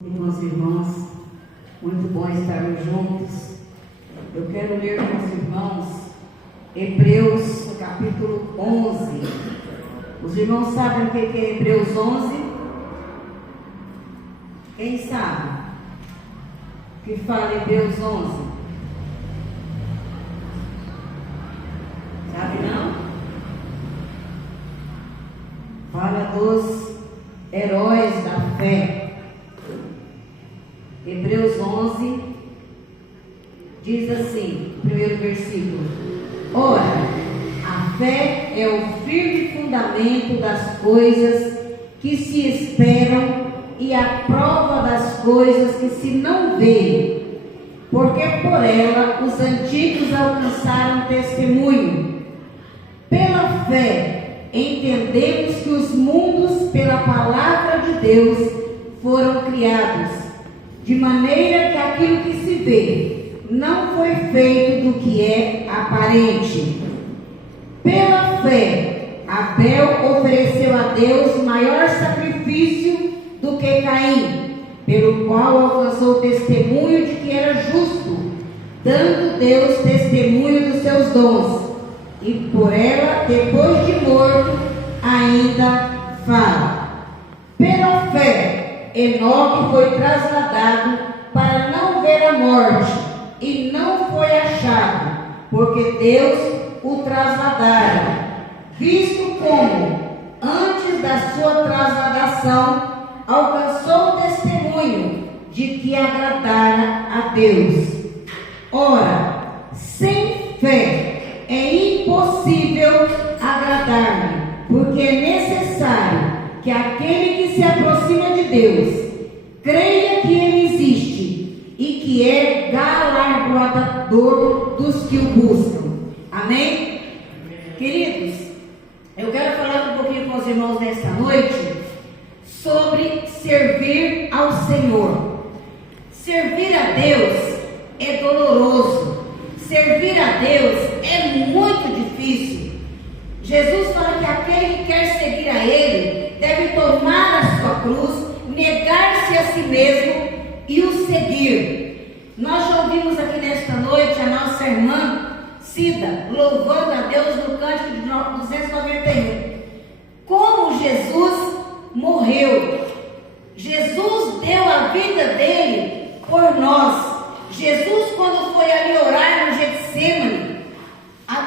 Meus irmãos, muito bom estarmos juntos. Eu quero ler com os irmãos Hebreus capítulo 11. Os irmãos sabem o que é Hebreus 11? Quem sabe? O que fala Hebreus 11? Sabe não? Fala dos heróis da fé. Hebreus 11 diz assim, primeiro versículo: Ora, a fé é o firme fundamento das coisas que se esperam e a prova das coisas que se não veem, porque por ela os antigos alcançaram testemunho. Pela fé entendemos que os mundos pela palavra de Deus foram criados, de maneira que aquilo que se vê não foi feito do que é aparente. Pela fé, Abel ofereceu a Deus maior sacrifício do que Caim, pelo qual alcançou testemunho de que era justo, dando Deus testemunho dos seus dons, e por ela, depois de morto, ainda fala. Pela fé, Enoque foi trasladado para não ver a morte, e não foi achado, porque Deus o trasladara, visto como, antes da sua trasladação, alcançou o testemunho de que agradara a Deus. Ora, sem fé é impossível agradar-me, porque é necessário que aquele que se aproxima de Deus creia que Ele existe e que é galardoador dos que o buscam. Amém? Queridos, eu quero falar um pouquinho com os irmãos nesta noite sobre servir ao Senhor. Servir a Deus é doloroso. Servir a Deus é muito difícil. Jesus fala que aquele que quer seguir a Ele deve tomar a sua cruz, negar-se a si mesmo e o seguir. Nós já ouvimos aqui nesta noite a nossa irmã Cida louvando a Deus no cântico de 291. Como Jesus morreu. Jesus deu a vida dele por nós. Jesus, quando foi ali orar no Getsemane,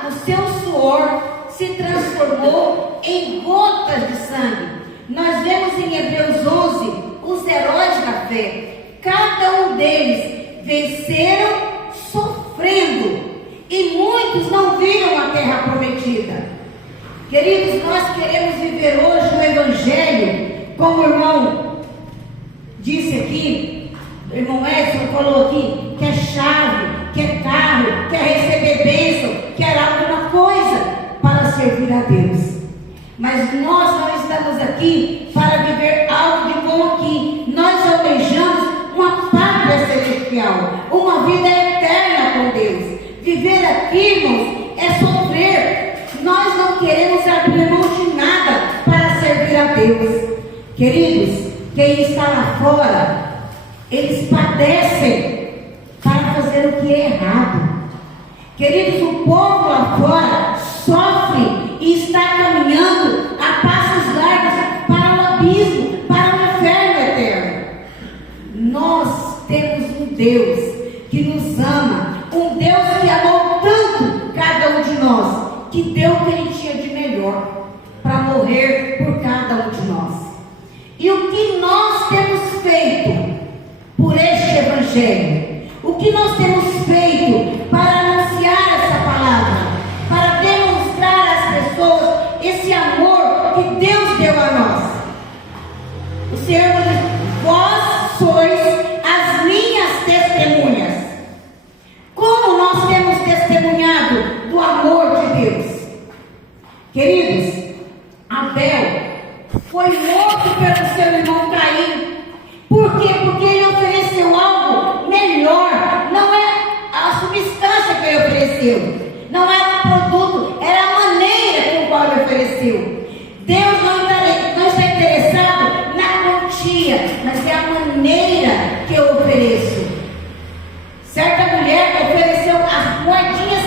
o seu suor se transformou em gotas de sangue. Nós vemos em Hebreus 11 os heróis da fé. Cada um deles venceram sofrendo, e muitos não viram a terra prometida. Queridos, nós queremos viver hoje o Evangelho, como o irmão disse aqui, o irmão Edson falou aqui, que é chave, que é carro, quer receber bênção, quer alguma coisa para servir a Deus. Mas nós não estamos aqui para viver algo de bom aqui. Nós almejamos uma pátria celestial, uma vida eterna com Deus. Viver aqui, irmãos, é sofrer. Nós não queremos abrir mão de nada para servir a Deus. Queridos, quem está lá fora, eles padecem para fazer o que é errado. Queridos, o povo lá fora sofre e está caminhando a passos largos para o abismo, para o inferno eterno. Nós temos um Deus que nos ama, um Deus que amou tanto cada um de nós, que deu o que Ele tinha de melhor para morrer por cada um de nós. E o que nós temos feito por este Evangelho? O que nós temos feito para anunciar essa palavra? Para demonstrar às pessoas esse amor que Deus deu a nós. O Senhor diz: vós sois as minhas testemunhas. Como nós temos testemunhado do amor de Deus? Queridos, Abel foi morto pelo seu irmão Caim. Por quê? Porque ele ofereceu algo melhor. Não é a substância que ele ofereceu, não era o produto, era a maneira com qual ele ofereceu. Deus não está interessado na quantia, mas é a maneira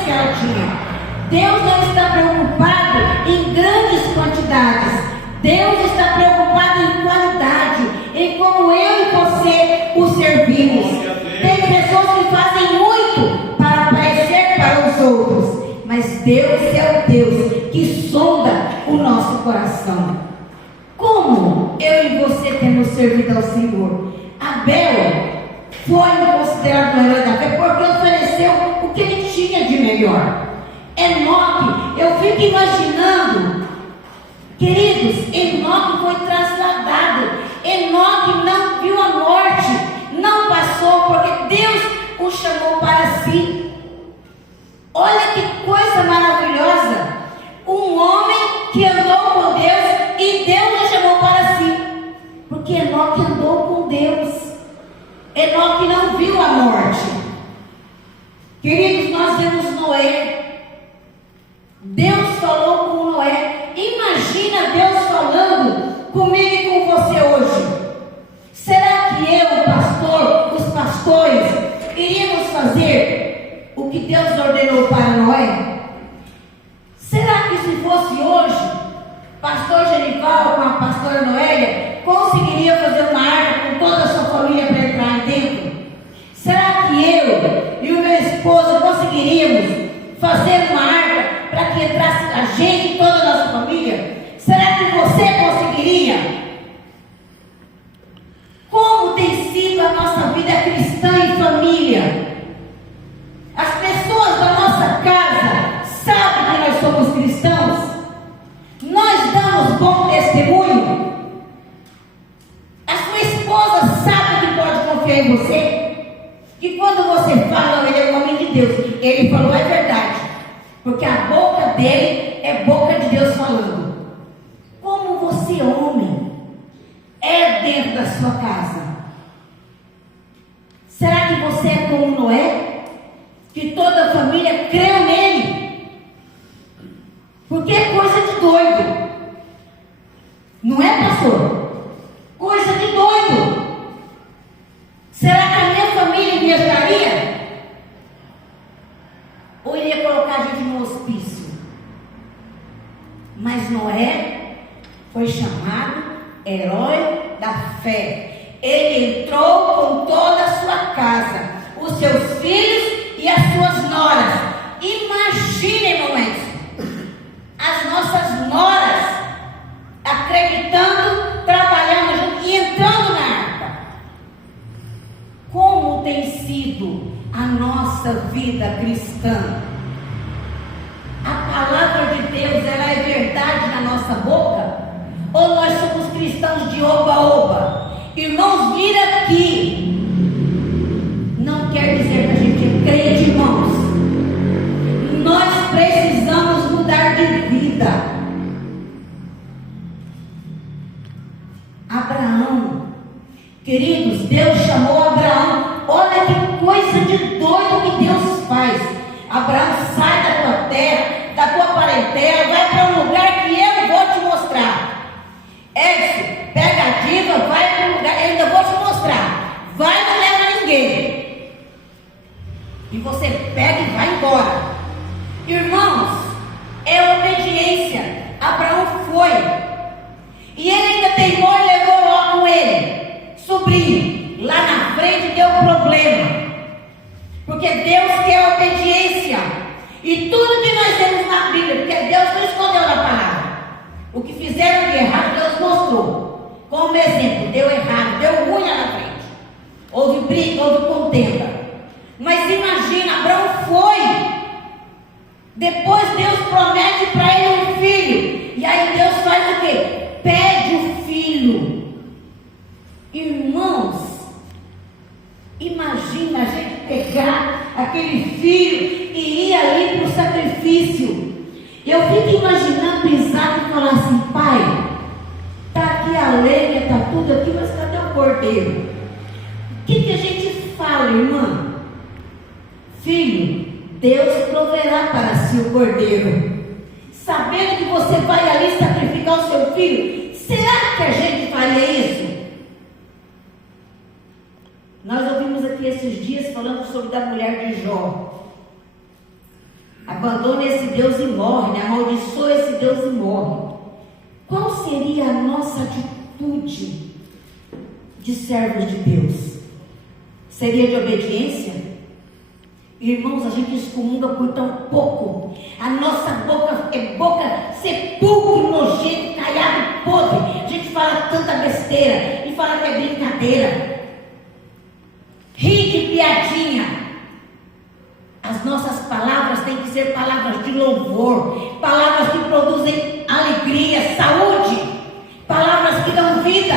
que ela tinha. Deus não está preocupado em grandes quantidades. Deus está preocupado em qualidade, em como eu e você o servimos. Tem pessoas que fazem muito para aparecer para os outros, mas Deus é o Deus que sonda o nosso coração. Como eu e você temos servido ao Senhor? Abel foi considerado o herói da fé porque ofereceu o que ele tinha de melhor. Enoque, eu fico imaginando, queridos, Enoque foi trasladado. Enoque não viu a morte, não passou, porque Deus o chamou para si. Olha que coisa maravilhosa, um homem que andou com Deus e Deus o chamou para si, porque Enoque andou com Deus. Enoque não viu a morte. Queridos, nós vemos Noé. Deus falou com Noé. Imagina Deus falando comigo e com você hoje. Será que eu, pastor, os pastores, iríamos fazer o que Deus ordenou para Noé? Será que se fosse hoje, pastor Genival com a pastora Noélia conseguiria fazer uma arca com toda a sua família para entrar dentro? Será que eu e o meu esposo conseguiríamos fazer uma arca para que entrasse a gente e toda a nossa família? Será que você conseguiria? Como tem sido a nossa vida cristã e família? As pessoas da nossa casa sabem que nós somos cristãos? Nós damos bom testemunho? A sua esposa sabe que pode confiar em você? Que quando você fala, ele é o homem de Deus, ele falou, é verdade, porque a boca dele é boca de Deus falando. Como você, homem, é dentro da sua casa? Será que você é como Noé? Que toda a família creu nele? Porque é coisa de doido, não é, pastor? Coisa de doido. Será que a minha família me ajudaria? Ou iria colocar a gente no hospício? Mas Noé foi chamado herói da fé. Ele entrou com toda a sua casa, os seus filhos e as suas noras. Imaginem, irmãos, as nossas noras acreditando, trabalhando junto e entrando na arca. Como tem sido a nossa vida cristã? A palavra de Deus, ela é verdade na nossa boca? Ou nós somos cristãos de oba-oba? Irmãos, vir aqui não quer dizer que a gente é crente, irmãos. Nós precisamos mudar de vida. Abraão, queridos, Deus chamou Abraão. Olha que coisa de doido que Deus faz. Abraão, sai da tua terra, da tua parentela, vai para um lugar que eu vou te mostrar. Edson, pega a diva, vai para um lugar, eu ainda vou te mostrar. Vai, não leva ninguém. E você pega e vai embora. Irmãos, é obediência. Abraão foi. E ele ainda teimou e levou Ló com ele. Sobrinho, lá na frente deu problema. Porque Deus quer obediência. E tudo que nós temos na Bíblia, porque Deus não escondeu na palavra. O que fizeram de errado, Deus mostrou. Como exemplo, deu errado, deu ruim lá na frente. Houve briga, houve contenda. Mas imagina, Abraão foi. Depois Deus promete para ele um filho. E aí Deus faz o quê? Pede o filho. Irmãos, imagina a gente pegar aquele filho e ir ali para o sacrifício. Eu fico imaginando Isaac e falar assim: pai, está aqui a lenha, está tudo aqui, mas cadê o cordeiro? O que a gente fala, irmã? Filho, Deus proverá para si o cordeiro. Sabendo que você vai ali sacrificar o seu filho, será que a gente faria isso? Nós ouvimos aqui esses dias falando sobre a mulher de Jó. abandona esse Deus e morre, né? Amaldiçoa esse Deus e morre. Qual seria a nossa atitude de servos de Deus? Seria de obediência? Irmãos, a gente excomunga por tão pouco. A nossa boca é boca sepulcro, nojento, caiado, podre. A gente fala tanta besteira e fala que é brincadeira. Ri de piadinha. As nossas palavras têm que ser palavras de louvor, palavras que produzem alegria, saúde, palavras que dão vida.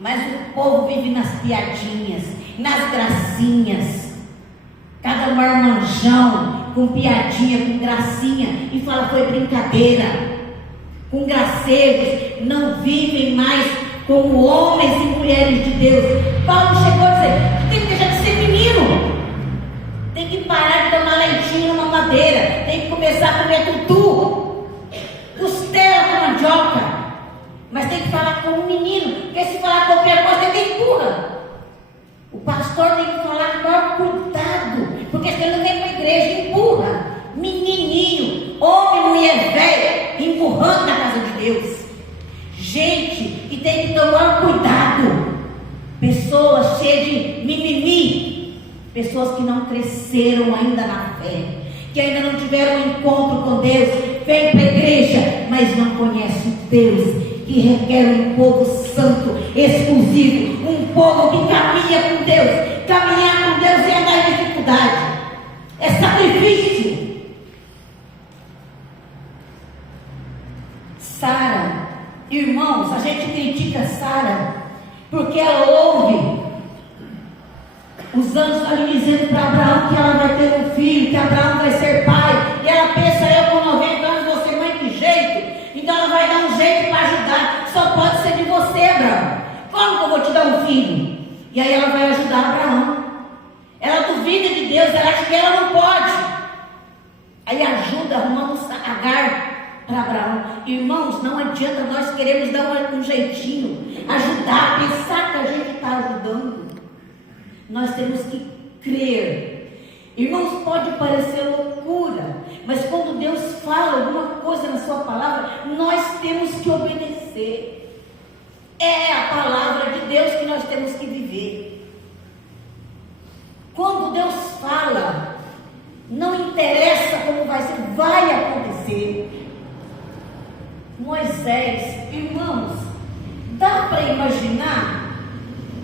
Mas o povo vive nas piadinhas, nas gracinhas. Cada marmanjão com piadinha, com gracinha, e fala foi brincadeira. Com gracejos, não vivem mais como homens e mulheres de Deus. Paulo chegou a dizer, tem que deixar de ser menino. Tem que parar de tomar leitinho numa madeira. Tem que começar a comer tutu, costela com mandioca. Mas tem que falar como um menino, porque se falar qualquer coisa, ele empurra. O pastor tem que falar com o maior cuidado, porque se ele não vem para a igreja, empurra. Menininho, homem, mulher velha, empurrando na casa de Deus. Gente que tem que tomar cuidado. Pessoas cheias de mimimi. Pessoas que não cresceram ainda na fé, que ainda não tiveram um encontro com Deus, vem para a igreja, mas não conhece o Deus que requer um povo santo, exclusivo, um povo que caminha com Deus. Caminhar com Deus é andar em dificuldade, é sacrifício. Sara, irmãos, a gente critica Sara porque ela ouve os anjos ali dizendo para Abraão que ela vai ter um filho, que Abraão vai ser pai, e ela pensa, eu com 90 anos vou ser mãe, que jeito? Então ela vai dar um jeito para ajudar, só pode ser de você, Abraão. Como que eu vou te dar um filho? E aí ela vai ajudar Abraão. Ela duvida de Deus, ela acha que ela não pode. Aí ajuda, arrumamos Agar para Abraão. Irmãos, não adianta nós queremos dar um jeitinho, ajudar, pensar que a gente está ajudando. Nós temos que crer. Irmãos, pode parecer loucura, mas quando Deus fala alguma coisa na sua palavra, nós temos que obedecer. É a palavra de Deus que nós temos que viver. Quando Deus fala, não interessa como vai ser, vai acontecer. Moisés, irmãos, dá para imaginar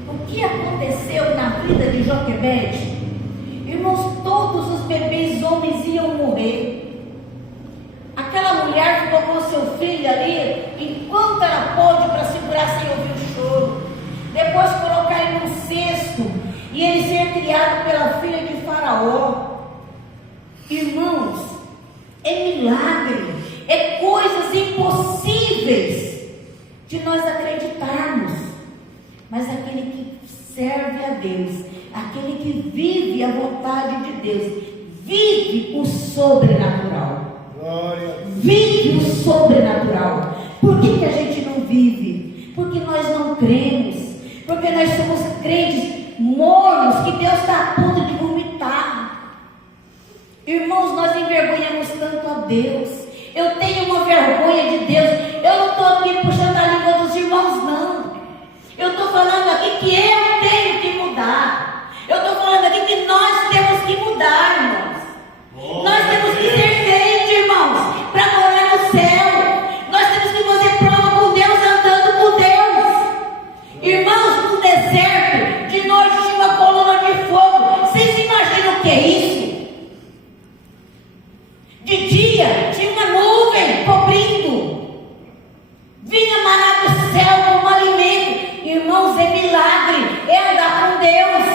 o que aconteceu na vida de Joquebede? Irmãos, todos os bebês homens iam morrer. Aquela mulher ficou com seu filho ali, enquanto ela pôde, para segurar sem ouvir o choro. Depois colocar ele num cesto, e ele ser criado pela filha de Faraó. Irmãos, é milagre, é coisas impossíveis de nós acreditarmos. Mas aquele que serve a Deus, aquele que vive a vontade de Deus, vive o sobrenatural. Glória. Vive o sobrenatural. Por que a gente não vive? Porque nós não cremos. Porque nós somos crentes mornos que Deus está a ponto de vomitar. Irmãos, nós envergonhamos tanto a Deus. Eu tenho uma vergonha de Deus. Eu não estou aqui puxando a língua dos irmãos, não. Eu estou falando aqui que eu tenho que mudar. Eu estou falando aqui que nós temos que mudar, irmãos. Nós temos que ser crentes, irmãos, para morar no céu. Nós temos que fazer prova com Deus, andando com Deus. Irmãos, no deserto, de noite tinha uma coluna de fogo. Vocês imaginam o que é isso? De dia tinha uma nuvem cobrindo. Vinha maná do céu como alimento. Irmãos, é milagre, é andar com Deus.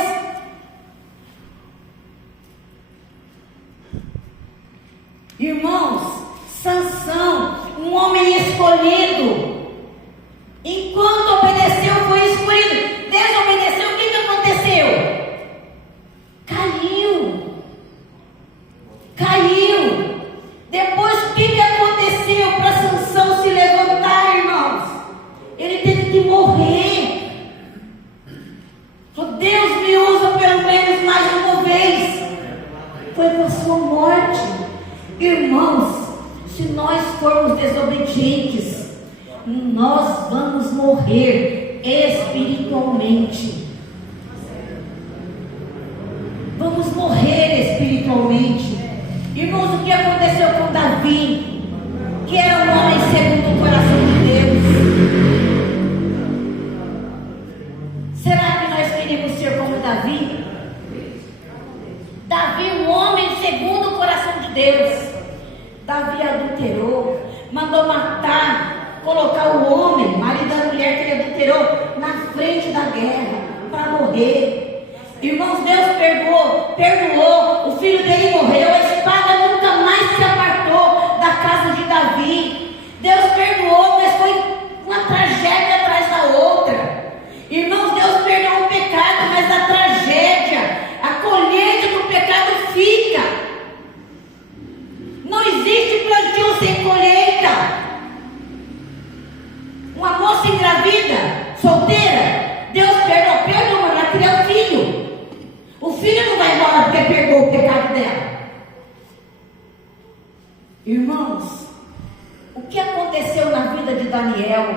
Irmãos, Sansão, um homem escolhido, enquanto obedeceu, foi escolhido. Desobedeceu, o que aconteceu? Caiu. Depois, o que aconteceu para Sansão se levantar, irmãos? Ele teve que morrer. Deus me usa pelo menos mais uma vez. Foi para a sua morte. Irmãos, se nós formos desobedientes, nós vamos morrer espiritualmente. Vamos morrer espiritualmente. Irmãos, o que aconteceu com Davi, que era um homem segundo o coração de Deus? Será que nós queremos ser como Davi? Davi, um homem segundo o coração de Deus. Davi adulterou, mandou matar, colocar o homem, marido da mulher que ele adulterou, na frente da guerra, para morrer. Irmãos, Deus perdoou, o filho dele morreu, a espada nunca mais se apartou da casa de Davi. Deus perdoou, mas foi uma tragédia atrás da outra. Irmãos, Deus perdoou o pecado, mas a tragédia, a colheita do pecado fica. Não existe plantio sem colheita. Uma moça engravida, solteira, Deus perdoou, mas ela criou filho. O filho não vai embora porque perdoou o pecado dela. Irmãos, o que aconteceu na vida de Daniel?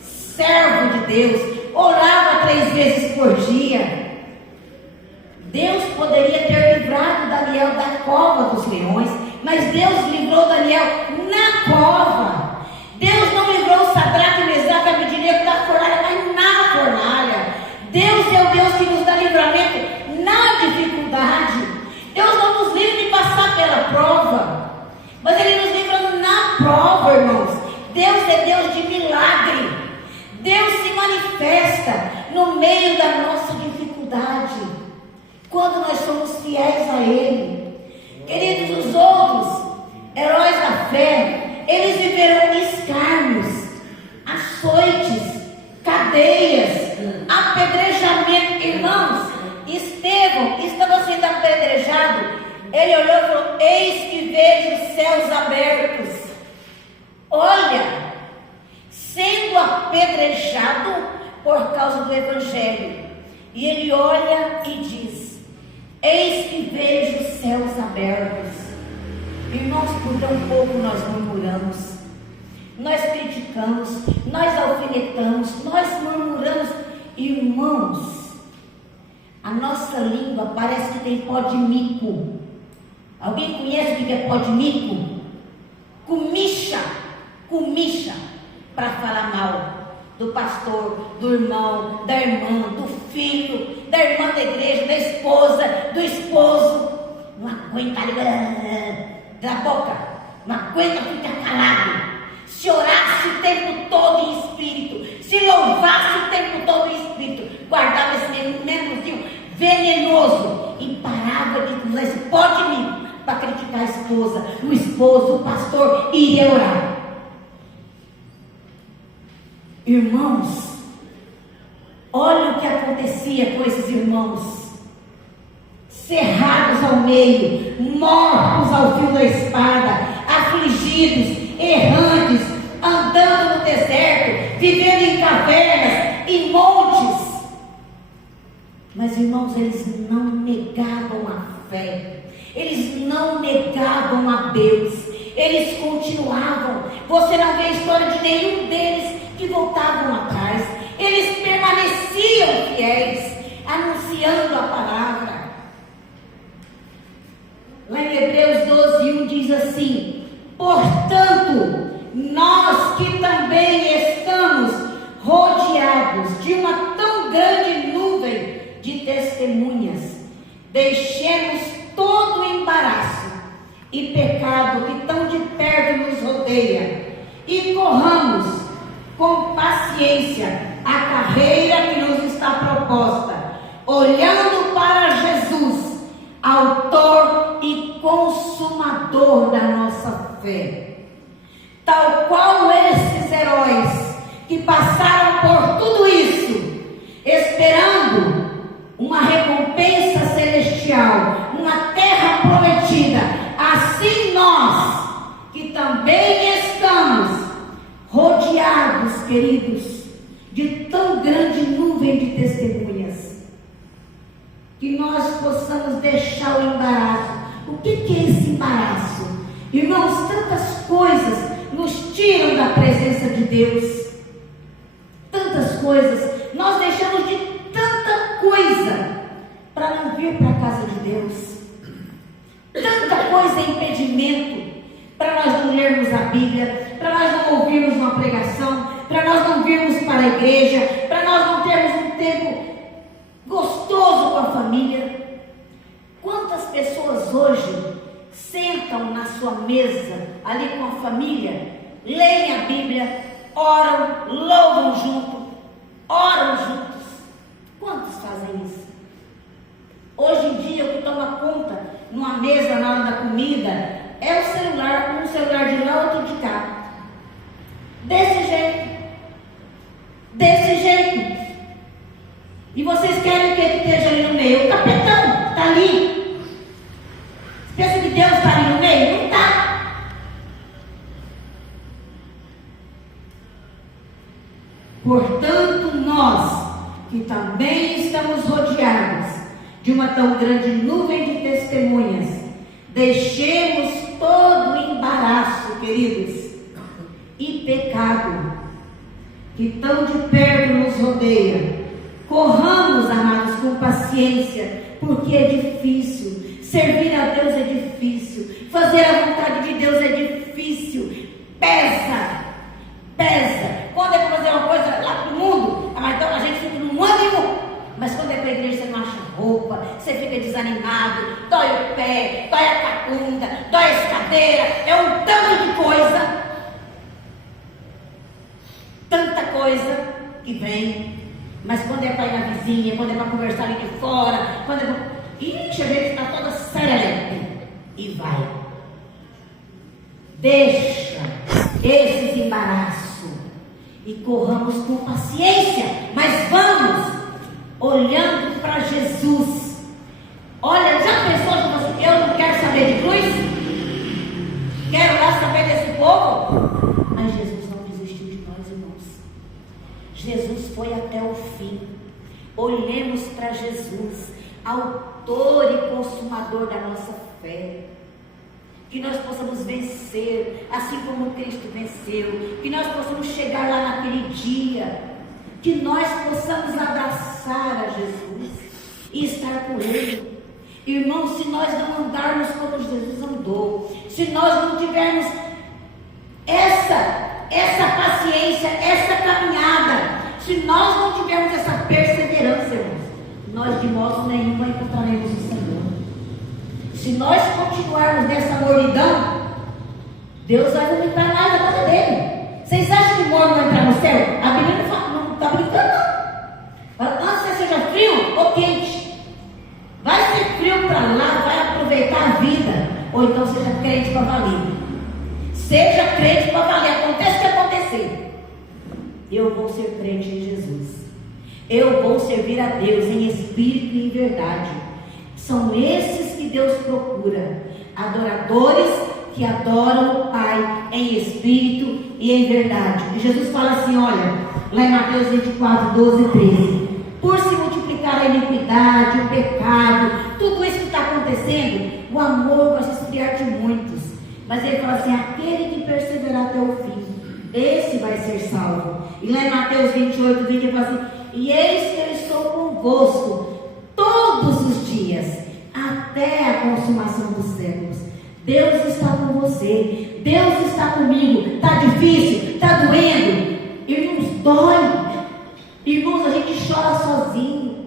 Servo de Deus, orava 3 vezes por dia. Deus poderia ter livrado Daniel da cova dos leões, mas Deus livrou Daniel na cova. Deus não livrou Sadraque, Mesaque e Abednego da fornalha, mas na fornalha. Deus é o Deus que nos dá livramento na dificuldade. Deus não nos livra de passar pela prova, mas Ele nos livra na prova, irmãos. Deus é Deus de milagre. Deus se manifesta no meio da nossa dificuldade, quando nós somos fiéis a Ele. Queridos, os outros heróis da fé, eles viveram escárnios, açoites, cadeias, apedrejamento. Irmãos, Estevão estava sendo apedrejado. Ele olhou e falou: eis que vejo os céus abertos. Olha, sendo apedrejado por causa do Evangelho. E ele olha e diz: eis que vejo os céus abertos. Irmãos, por tão pouco nós murmuramos, nós criticamos, nós alfinetamos, nós murmuramos. Irmãos, a nossa língua parece que tem pó de mico. Alguém conhece o que é pó de mico? Comicha para falar mal do pastor, do irmão, da irmã, do filho, da irmã da igreja, da esposa, do esposo. Não aguenta da boca, não aguenta ficar calado. Se orasse o tempo todo em espírito, se louvasse o tempo todo em espírito, guardava esse menuzinho venenoso e parava de usar esse pó de mim para criticar a esposa, o esposo, o pastor, e ia orar. Irmãos, olha o que acontecia com esses irmãos, cerrados ao meio, mortos ao fio da espada, afligidos, errantes, andando no deserto, vivendo em cavernas, em montes. Mas, irmãos, eles não negavam a fé, eles não negavam a Deus, eles continuavam. Você não vê a história de nenhum deles que voltavam atrás. Eles permaneciam fiéis, anunciando a palavra. Lá em Hebreus 12:1 diz assim: portanto, nós que também estamos rodeados de uma tão grande nuvem de testemunhas, deixemos todo o embaraço e pecado que tão de perto nos rodeia, e corramos com paciência a carreira que nos está proposta, olhando para Jesus, autor e consumador da nossa fé. Tal qual esses heróis que passaram por tudo isso, esperando uma recompensa celestial, uma terra prometida, assim nós, que também estamos rodeados, queridos, de tão grande nuvem de testemunhas, que nós possamos deixar o embaraço. O que é esse embaraço? Irmãos, tantas coisas nos tiram da presença de Deus. Tantas coisas. Nós deixamos de tanta coisa para não vir para a casa de Deus. Tanta coisa é impedimento para nós não lermos a Bíblia, para nós não ouvirmos uma pregação, para nós não virmos para a igreja, para nós não termos um tempo gostoso com a família. Quantas pessoas hoje sentam na sua mesa, ali com a família, leem a Bíblia, oram, louvam junto, oram juntos. Quantos fazem isso? Hoje em dia, o que toma conta numa mesa na hora da comida é o celular, um celular de lá, outro de cá. Desse jeito. Desse jeito. E vocês querem que esteja ali no meio? O capitão está ali. Você pensa que Deus está ali no meio? Não está. Portanto, nós, que também estamos rodeados de uma tão grande nuvem de testemunhas, deixemos todo o embaraço, queridos, e pecado que tão de perto nos rodeia. Corramos, amados, com paciência, porque é difícil. Servir a Deus é difícil. Fazer a vontade de Deus é difícil. Pesa. Quando é para fazer uma coisa lá para o mundo, então a gente fica no ânimo. Mas quando é para a igreja, você não acha roupa, você fica desanimado, dói o pé, dói a cacunda, dói a escadeira, é um tanto de coisa. Tanta coisa que vem. Mas quando é para ir na vizinha, quando é para conversar ali de fora, quando é para... Ixi, a gente está toda séria e vai. Deixa esses embaraços e corramos com paciência, mas vamos olhando para Jesus. Olha, já pensou assim, eu não quero saber de cruz? Quero lá saber desse povo? Mas Jesus não desistiu de nós, irmãos. Jesus foi até o fim. Olhemos para Jesus, autor e consumador da nossa fé. Que nós possamos vencer, assim como Cristo venceu. Que nós possamos chegar lá naquele dia. Que nós possamos abraçar a Jesus e estar com Ele. Irmãos, se nós não andarmos como Jesus andou, se nós não tivermos essa paciência, essa caminhada, se nós não tivermos essa perseverança, irmãos, nós de modo nenhum encontraremos o Senhor. Se nós continuarmos nessa mornidão, Deus vai vomitar mais da boca dele. Vocês acham que morno vai entrar no céu? A Bíblia não está brincando, não. Fala, antes você seja frio ou quente. Vai ser frio para lá, vai aproveitar a vida. Ou então seja crente para valer. Seja crente para valer. Acontece o que acontecer. Eu vou ser crente em Jesus. Eu vou servir a Deus em espírito e em verdade. São esses que Deus procura. Adoradores que adoram o Pai em espírito e em verdade. E Jesus fala assim, olha, lá em Mateus 24, 12 e 13. Por se multiplicar a iniquidade, o pecado, tudo isso que está acontecendo, o amor vai se esfriar de muitos. Mas ele fala assim, aquele que perseverar até o fim, esse vai ser salvo. E lá em Mateus 28, 20, ele fala assim, e eis que eu estou convosco todos os dias, até a consumação dos séculos. Deus está com você, Deus está comigo. Está difícil, está doendo, irmãos, dói. Irmãos, a gente chora sozinho.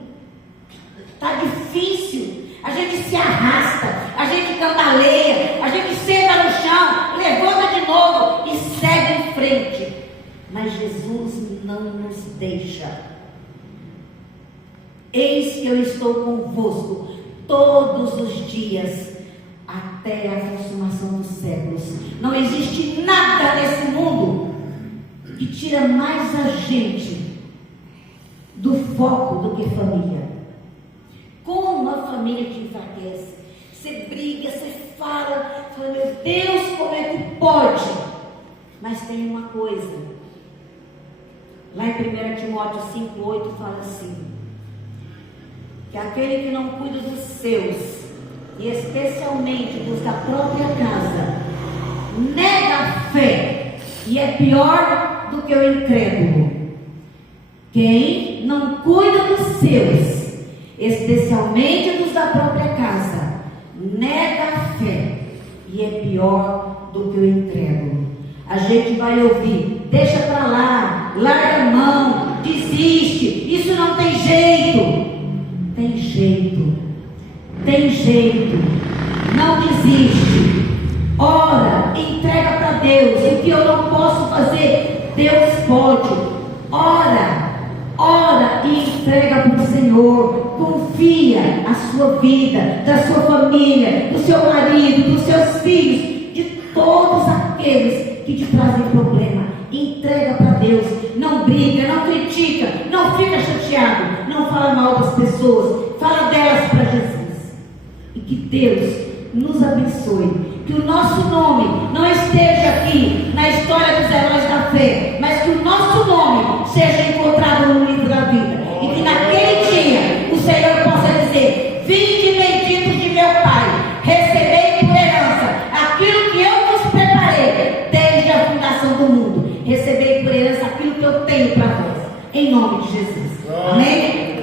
Está difícil, a gente se arrasta, a gente cambaleia, a gente senta no chão, levanta de novo e segue em frente. Mas Jesus não nos deixa. Eis que eu estou convosco todos os dias, até a consumação dos séculos. Não existe nada nesse mundo que tira mais a gente do foco do que família. Como a família te enfraquece. Você briga, você fala, meu Deus, como é que pode? Mas tem uma coisa. Lá em 1 Timóteo 5,8 fala assim, que aquele que não cuida dos seus, e especialmente dos da própria casa, nega a fé e é pior do que o incrédulo. Quem não cuida dos seus, especialmente dos da própria casa, nega a fé e é pior do que o incrédulo. A gente vai ouvir: deixa para lá, larga a mão, desiste, isso não tem jeito. Tem jeito, tem jeito. Não desiste. Ora, entrega para Deus. O que eu não posso fazer, Deus pode. Ora e entrega para o Senhor. Confia a sua vida, da sua família, do seu marido, dos seus filhos, de todos aqueles que te trazem problema. Entrega para Deus. Não briga, não critica, não fica chateado, não fala mal das pessoas, fala delas para Jesus. E que Deus nos abençoe. Que o nosso nome não esteja aqui na história dos heróis da fé, mas que o nosso nome seja encontrado no livro da vida. E que naquele dia o Senhor possa dizer: vinde benditos de meu Pai, recebei por herança aquilo que eu vos preparei desde a fundação do mundo. Recebei por herança aquilo que eu tenho para vós, em nome de Jesus. Amém?